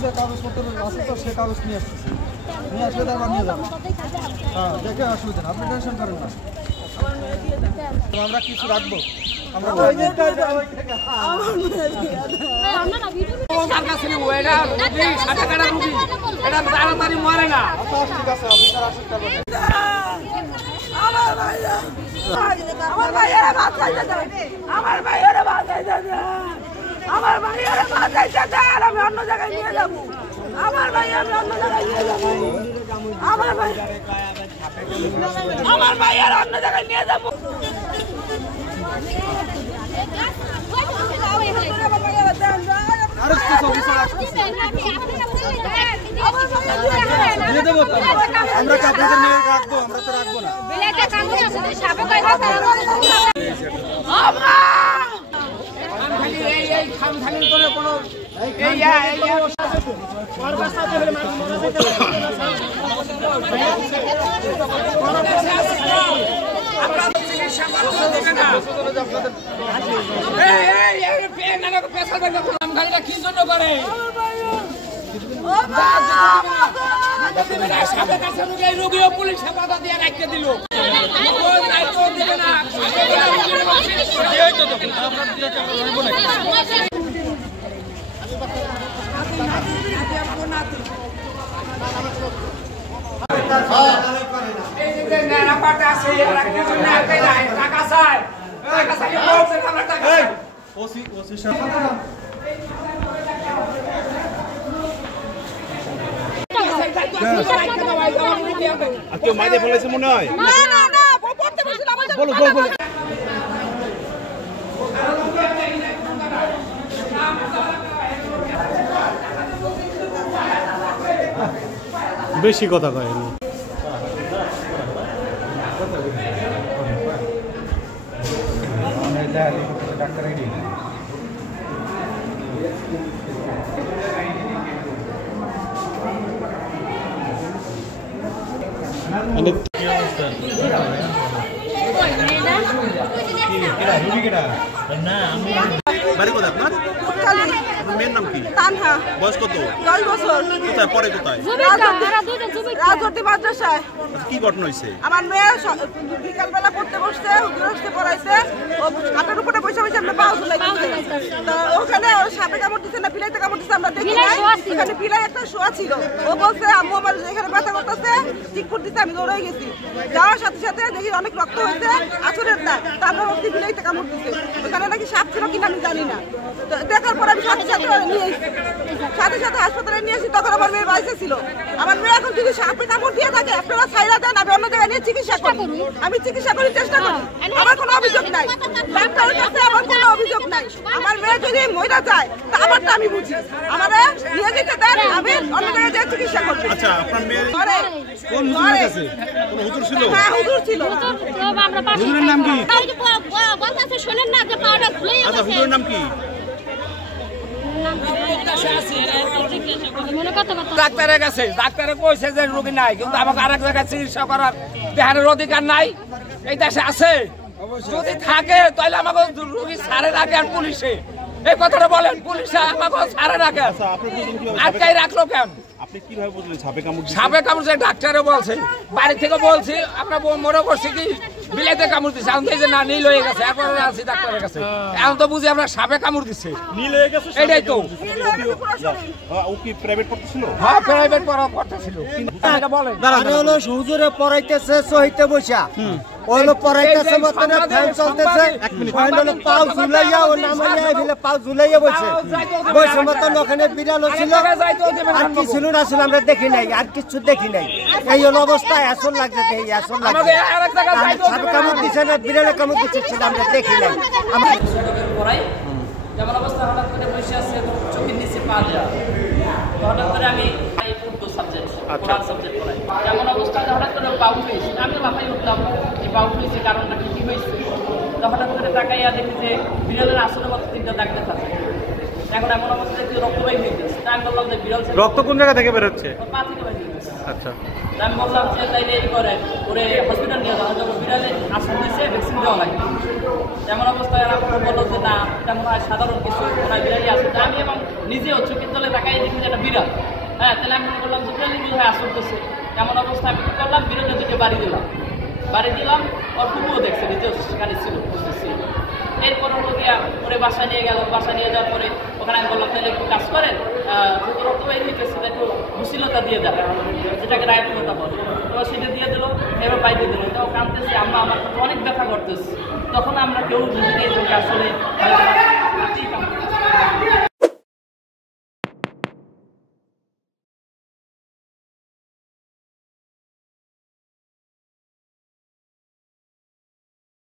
আছে কাগজপত্র আছে তো সে কাগজ নিয়ে আসতেছে নিয়ে আসলে তারপর নিয়ে যাবো হ্যাঁ দেখে অসুবিধা আপনি টেনশন করেন না আমরা কিছু রাখবো আমরা তাড়াতাড়ি মরে না ঠিক আছে অফিসার আসুন তারপর আমার ভাইয়েরা ভাত খাইতে দেয় আমার ভাইয়েরা ভাত খাইতে দেয় আমার ভাইয়েরা ভাত খাইতে দেয় আর আমি অন্য জায়গায় নিয়ে যাবো আমার ভাই আমি অন্য জায়গায় নিয়ে যাবো আমার ভাইয়েরা অন্য জায়গায় নিয়ে যাবো আমরা আপনাদের নিয়ে রাখবো আমরা তো রাখবো না কি জন্য করে রোগীও পুলিশে বাধা দিয়ে রাখতে দিল কেউ মাইরে ফেলেছে মনে হয় বলো বেশি কথা কয় ডাক্তার বাড়ি কোথায় আপনার? মেয়ের নাম কি? তানহা বয়স কত? 10 বছর কোথায় পড়ে কোথায়? রাজবতী মাদ্রাসায়। কি ঘটনা হয়েছে? আমার মেয়ে বিকালবেলা পড়তে বসছে হুজুর আসতে পড়াইছে ও হাতের উপরে বসে বসে আমরা পাও ঝুলাইতেছে তো ওখানে ওর সাপে কামড় দিছে না বিলাইতে কামড় দিছে আমরা দেখি নাই এখানে বিলাই একটা শোয়া ছিল ও বলছে আম্মু আমার এখানে ব্যথা করতেছে ঠিক করে দিতে আমি দৌড়ে গেছি যাওয়ার সাথে সাথে দেখি অনেক রক্ত হয়েছে আঁচড়ের দাগ তারপর ওকে বিলাইতে কামড় দিছে ওখানে নাকি সাপ ছিল কিনা আমি জানি না দেখার পর আমি সাথে সাথে নিয়ে সাথে হাসপাতালে নিয়ে এসেছি তখন আমার মেয়ে বাইসে ছিল আমার মেয়ে এখন যদি সাপে কামড় দিয়ে থাকে আপনারা ছাইরা দেন আমি অন্য জায়গায় নিয়ে চিকিৎসা করি আমি চিকিৎসা করার চেষ্টা করি আমার কোনো অভিযোগ নাই ডাক্তারের কাছে আমার কোনো অভিযোগ নাই আমার মেয়ে যদি মইরা যায় তা আমারটা আমি বুঝি আমারে নিয়ে যেতে দেন আমি অন্য জায়গায় যেয়ে চিকিৎসা করি আচ্ছা আপনার মেয়ে কোন হুজুরের কাছে কোন হুজুর ছিল? হ্যাঁ হুজুর ছিল হুজুরের নাম কি? কথা শুনেন না যে পাউডা খুলে আচ্ছা হুজুরের নাম কি? ডাক্তারের কাছে ডাক্তারে কইছে যে রোগী নাই কিন্তু আমাকে আরেক জায়গায় চিকিৎসা করার দেহানের অধিকার নাই এই দেশে আছে যদি থাকে তাহলে আমাকে রোগী ছাড়ে রাখে আর পুলিশে এই কথাটা বলেন পুলিশে আমাকে ছাড়ে রাখে আটকাই রাখলো কেন? আপনি কিভাবে বুঝলেন সাপে কামড়? সাপে কামড়ছে ডাক্তারে বলছে বাড়ি থেকে বলছি আপনার মনে করছি কি বিলাইতে কামড় দিচ্ছে এখন যে না নীল হয়ে গেছে এখন আছি ডাক্তারের কাছে এখন তো বুঝি আপনার সাপে কামড় দিচ্ছে নীল হয়ে গেছে এটাই তো ও কি প্রাইভেট পড়তেছিল? হ্যাঁ প্রাইভেট পড়তেছিল বলেন হলো হুজুরে পড়াইতেছে সহিতে বসা ওইলো পড়াইতেছে মতন ফ্যান চলতেছে হলো পাও ঝুলাইয়া ও নামাইয়া ফেলে পাও ঝুলাইয়া বসে বসে মতন ওখানে বিড়াল ছিল আর কি ছিল না ছিল আমরা দেখি নাই আর কিছু দেখি নাই এই হলো অবস্থা আসল লাগছে এই আসল লাগছে সাপ কামড় দিছে না বিড়ালে কামড় দিচ্ছে সেটা আমরা দেখি নাই আমরা পড়াই যেমন অবস্থা হঠাৎ করে বসে আছে চোখের নিচে পা দেওয়া হঠাৎ করে আমি উর্দু সাবজেক্ট কোরআন সাবজেক্ট পড়াই যেমন অবস্থা হঠাৎ করে পা উঠেছি আমি মাথায় উঠলাম যে পা উঠেছে কারণটা কি হয়েছে তো হঠাৎ করে তাকাইয়া দেখি যে বিড়ালের আসলের মতো তিনটা দাগ দেখা যায় এখন এমন অবস্থায় একটু রক্ত বাইর হয়ে গেছে। আমি বললাম যে বিড়াল রক্ত কোন জায়গা থেকে বেরোচ্ছে? পা থেকে বাইর হয়ে গেছে। আচ্ছা, আমি বললাম যে তাইলে এই করে ওরে হসপিটাল নিয়ে যাওয়া যাবে, বিড়ালে আশ্রম দিয়েছে, ভ্যাকসিন দেওয়া লাগে। এমন অবস্থায় বললো যে না, এটা মনে হয় সাধারণ কিছু, মনে হয় বিড়ালই আসে। আমি এবং নিজেও চোখের তলে তাকাই দেখি যে একটা বিড়াল। হ্যাঁ, তাহলে আমি বললাম যে বিড়ালই বোধ হয় আসতেছে। এমন অবস্থায় আমি কী করলাম, বিড়ালের দিকে বাড়ি দিলাম, ওর কুকুরও দেখছে, নিজেও সেখানে ছিল, বুঝতেছিল। এরপর হলো গিয়া ওরে বাসা নিয়ে গেল, বাসা নিয়ে যাওয়ার পরে ওখানে আমি বললাম তাহলে একটু কাজ করেন, যেহেতু রক্ত বাইর হইতেছে একটু ভুসিলতা দিয়ে দেয়, যেটাকে রায়পুরতা বলে। এবার সেটা দিয়ে দিল, এবার বাইরে দিল, এটাও কাঁদতেছে, আম্মা আমার অনেক ব্যথা করতেছে। তখন আমরা কেউ বুঝিনি যে আসলে